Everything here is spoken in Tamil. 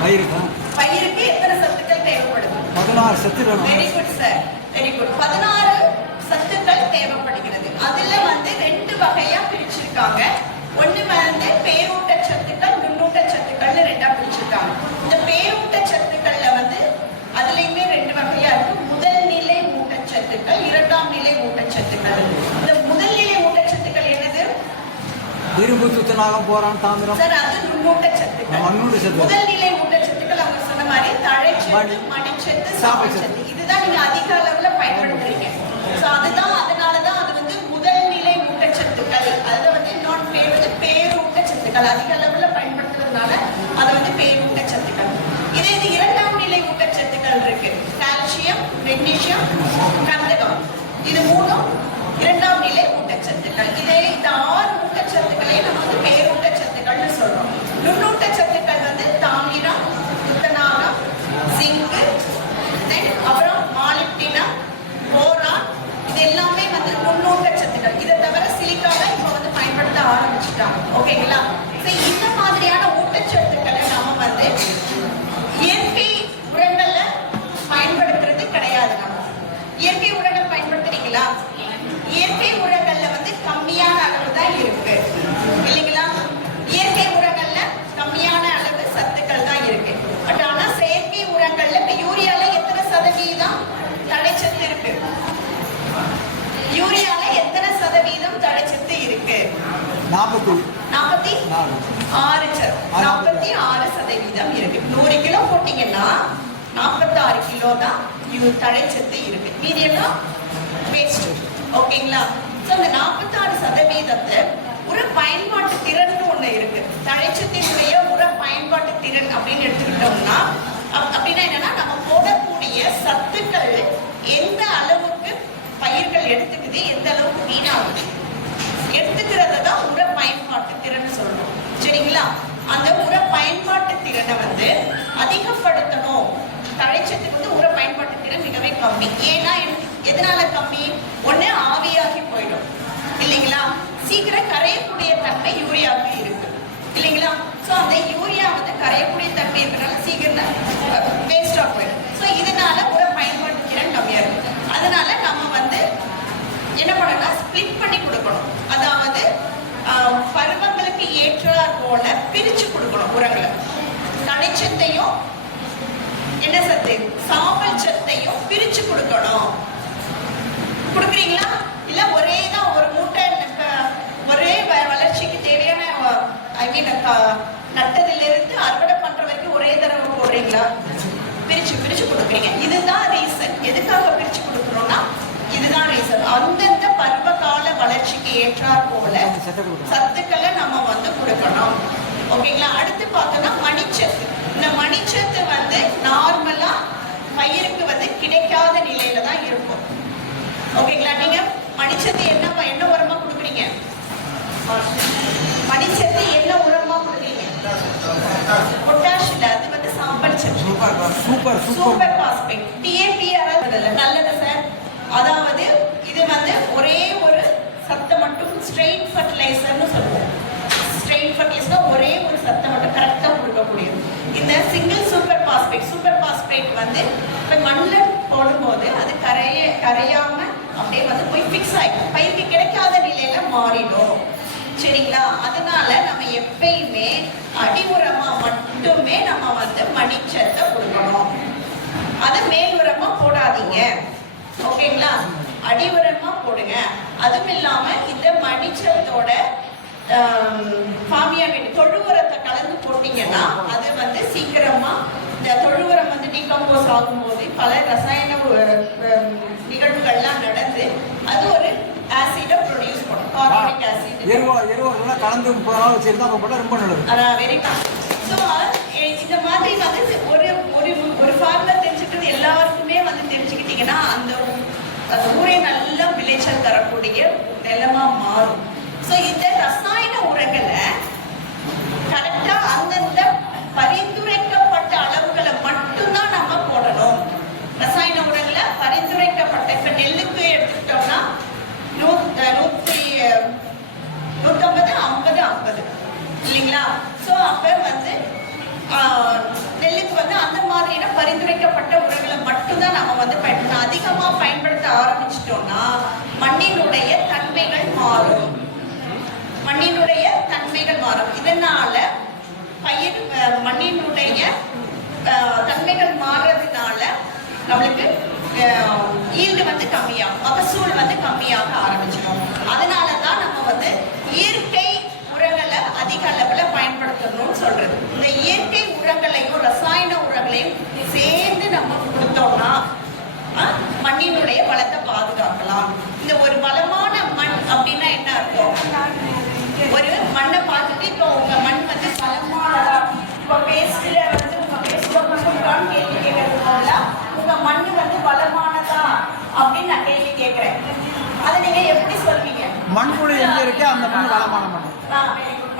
பயிருக்கா. பயிருக்கு எத்தனை சத்துக்கள் தேவைப்படுது? பதினாறு சத்து வேணும். Very good sir very good பதினாறு சத்துக்கள் தேவைப்படுகிறது. அதுல வந்து ரெண்டு வகையா பிரிச்சிருக்காங்க. ஒண்ணு வந்து பேரூட்ட சத்துக்கள் நுண்ணூட்ட சத்துக்கள்னு ரெண்டா பிரிச்சிருக்காங்க இந்த பேரூட்ட சத்துக்கள்ல வந்து அதுலயுமே ரெண்டு வகையா இருக்கு முதல் நிலை ஊட்டச்சத்துக்கள் இரண்டாம் நிலை ஊட்டச்சத்துக்கள் இந்த முதல் நிலை ஊட்டச்சத்துக்கள் என்னது துத்தநாகம் போறான் தாமிரம் அது நுண்ணூட்ட சத்து. முதல் நிலை ஊட்டச்சத்துக்கள் அவங்க சொன்ன மாதிரி தழைச்சத்து மணி. மணிச்சத்து சாம்பல் இதுதான் நீங்க அதிக அளவுல பயன்படுத்துறீங்க. சோ அதுதான் அதனால தான் அது வந்து முதல் நிலை ஊட்டச்சத்துக்கள். அதுல வந்து இன்னொன்று பேர் வந்து பேரூட்டச்சத்துக்கள் அதிக அளவுல பயன்படுத்துறதுனால அது வந்து பேரூட்டச்சத்துக்கள் இதே இது இரண்டாம் நிலை ஊட்டச்சத்துக்கள் இருக்கு. கால்சியம் மெக்னீசியம் கந்தகம். இது மூணும் இரண்டாம் நிலை ஊட்டச்சத்துக்கள். இதே இந்த ஆறு சத்துக்களே நம்ம வந்து பேரூட்டச்சத்துக்கள்னு சொல்றோம். நுண்ணூட்டச்சத்துக்கள் வந்து தாமிரம் துத்தநாகம் சிங்கு தென் அப்புறம் மாலிப்டினம் போரான் இது எல்லாமே வந்து நுண்ணூட்டச்சத்துக்கள் இதை தவிர சிலிக்காவை இப்போ வந்து பயன்படுத்த ஆரம்பிச்சுட்டாங்க. ஓகேங்களா So, இந்த மாதிரியான ஊட்டச்சத்துக்களை நாம வந்து இயற்கை உரங்கள்ல பயன்படுத்துறது கிடையாது. நம்ம இயற்கை உரங்கள் பயன்படுத்துறீங்களா? இயற்கை உரங்கள்ல வந்து கம்மியான அளவு தான் இருக்கு இல்லைங்களா இயற்கை உரங்கள்ல கம்மியான அளவு சத்துக்கள் தான் இருக்கு பட் ஆனா செயற்கை உரங்கள்ல இப்ப யூரியால எத்தனை சதவீதம் தடைச்சத்து இருக்கு யூரியால எத்தனை சதவீதம் தடைச்சத்து இருக்கு நாற்பத்தி? நாற்பத்தி ஆறு நாற்பத்தி ஆறு சதவீதம் இருக்கு. நூறு கிலோ போட்டீங்கன்னா நாற்பத்தாறு கிலோ தான் தழைச்சத்து இருக்கு. மீதி எல்லாம் வேஸ்ட் ஓகேங்களா? ஸோ இந்த நாற்பத்தாறு சதவீதத்தை உர பயன்பாட்டு திறன் ஒண்ணு இருக்கு. தழைச்சத்தினுடைய உர பயன்பாட்டு திறன் அப்படின்னு எடுத்துக்கிட்டோம்னா அப்- அப்படின்னா என்னன்னா நம்ம போடக்கூடிய சத்துக்கள் எந்த அளவுக்கு பயிர்கள் எடுத்துக்குது எந்த அளவுக்கு வீணாகுது. எடுத்துக்கிறத தான் உர பயன்பாட்டு திறன் சொல்றோம். சரிங்களா? அந்த உர பயன்பாட்டு திறனை வந்து அதிகப்படுத்தணும். தழைச்சத்துக்கு வந்து உர பயன்பாட்டு திறன் மிகவே கம்மி. ஏன்னா எனக்கு எதனால கம்மி? ஒண்ணு ஆவியாகி போயிடும். இல்லைங்களா? சீக்கிரம் கரையக்கூடிய தன்மை யூரியாவுக்கு இருக்கு. இல்லைங்களா? ஸோ அந்த யூரியா வந்து கரையக்கூடிய தன்மை இருக்கிறனால சீக்கிரம் வேஸ்டாக போயிடும். ஸோ இதனால உர பயன்பாட்டு திறன் கம்மியா இருக்கு. அதனால நம்ம வந்து என்ன பண்ணணும்னா ஸ்ப்ளிட் பண்ணி கொடுக்கணும். அதாவது ஆஹ், பருவங்களுக்கு ஏற்றார் போல பிரிச்சு கொடுக்கணும் உரங்களை. தனிச்சத்தையும் என்ன சத்து? சாம்பல் சத்தையும் பிரிச்சு கொடுக்கணும். கொடுக்குறீங்களா? இல்ல ஒரே தான் ஒரு மூட்டை ஒரே வ- வளர்ச்சிக்கு தேவையான ஐ மீன் நட்டதுல இருந்து அறுவடை பண்ற வரைக்கும் ஒரே தடவை போடுறீங்களா? பிரிச்சு பிரிச்சு கொடுக்குறீங்க. இதுதான் ரீசன் எதுக்காக பிரிச்சு கொடுக்குறோம்னா இதுதான் ரீசன் அந்தந்த பருவ வளர்ச்சிக்கு ஏற்றாற் போல சத்துக்களை நம்ம வந்து கொடுக்கணும். ஓகேங்களா? அடுத்து பார்த்தோம்னா மணிச்சத்து. இந்த மணிச்சத்து வந்து நார்மலா பயிருக்கு வந்து கிடைக்காத நிலையில தான் இருக்கும். ஓகேங்களா? நீங்க மணிச்சத்து என்ன என்ன உரமா கொடுக்குறீங்க? மணிச்சத்து என்ன உரமா கொடுக்குறீங்க? பொட்டாஷ் இல்ல அது வந்து சாம்பல் சத்து. Super super super. Super phosphate DAP நல்லது சார் அதாவது இது வந்து ஒரே ஒரு சத்தை மட்டும் ஸ்ட்ரெயின் ஃபர்டிலைசர்னு சொல்லுவோம். ஸ்ட்ரெயின் ஃபர்டிலைசர் ஒரே ஒரு சத்தை மட்டும் கரெக்டாக கொடுக்கக்கூடியது. இந்த single super phosphate super phosphate வந்து இப்போ மண்ணில் போடும்போது அது கரைய கரையாமல் அப்படியே வந்து போய் ஃபிக்ஸ் ஆகிடும் பயிருக்கு கிடைக்காத நிலையில மாறிடும். சரிங்களா? அதனால நம்ம எப்பயுமே அடி உரமா மட்டுமே நம்ம வந்து மணிச்சத்தை கொடுக்கணும். அதை மேல் உரமா போடாதீங்க. ஓகேங்களா? அடி உரமா போடுங்க. அதுவும் இல்லாம இந்த மணிச்சத்தோட ஃபார்மியாகட் தொழு உரத்தை கலந்து போட்டீங்கன்னா அது வந்து சீக்கிரமா இந்த தொழு உரம் வந்து டீகம்போஸ் ஆகும்போது பல ரசாயன நிகழ்வுகள்லாம் நடந்து அது ஒரு ஆசிடை ப்ரொடியூஸ் பண்ணும். கார்பனிக் ஆசிட் எருவா எருவெல்லாம் கலந்து அப்போ போட்டால் ரொம்ப நல்லது. வெரி ஸோ இந்த மாதிரி வந்து ஒரு ஒரு ஒரு ஃபார்மில் தெரிஞ்சுக்கிறது எல்லாருக்குமே வந்து தெரிஞ்சுக்கிட்டீங்கன்னா அந்த விளைச்சல் தரக்கூடிய நிலமா மாறும். சோ இந்த ரசாயன உரங்களை கரெக்டா அந்தந்த பரிந்துரைக்கப்பட்ட அளவுகளை மட்டும்தான் நம்ம போடணும். ரசாயன உரங்களை பரிந்துரைக்கப்பட்ட இப்ப நெல்லுக்கு எடுத்துட்டோம்னா நூ நூத்தி நூத்தம்பது ஐம்பது ஐம்பது. இல்லைங்களா? சோ அப்ப வந்து நெல்லுக்கு வந்து அந்த மாதிரியான பரிந்துரைக்கப்பட்ட உரங்களை மட்டும்தான் நம்ம வந்து பயன்படுத்தணும். அதிகமா பயன்படுத்த ஆரம்பிச்சிட்டோம்னா மண்ணினுடைய தன்மைகள் மாறும். மண்ணினுடைய தன்மைகள் மாறும். இதனால பயிர் மண்ணினுடைய தன்மைகள் மாறுறதுனால நம்மளுக்கு ஈல்டு வந்து கம்மியாகும். மகசூல் வந்து கம்மியாக ஆரம்பிக்கும் அதனால தான் நம்ம வந்து இயற்கை உரங்களை அதிக அளவில் பயன்படுத்தணும்னு சொல்றது இந்த இயற்கை உரங்களையும் ரசாயன உரங்களையும் சேர்ந்து நம்ம கொடுத்தோம்னா அஹ், மண்ணினுடைய வளத்தை பாதுகாக்கலாம் இந்த ஒரு வளமான மண் அப்படின்னா என்ன அர்த்தம் ஒரு பார்த்துட்டு இப்போ உங்க மண் வந்து பலமானதா இப்போ பேஸ்ட்ல வந்து உங்க பேஸ்ட்ல கொடுக்குறான்னு கேள்வி கேட்கறது பதிலா உங்க மண் வந்து பலமானதா அப்படின்னு நான் கேள்வி கேட்கிறேன். அதை நீங்க எப்படி சொல்வீங்க? மண்புழு எங்க இருக்கே அந்த மண் வளமான மண் ஆ, very good.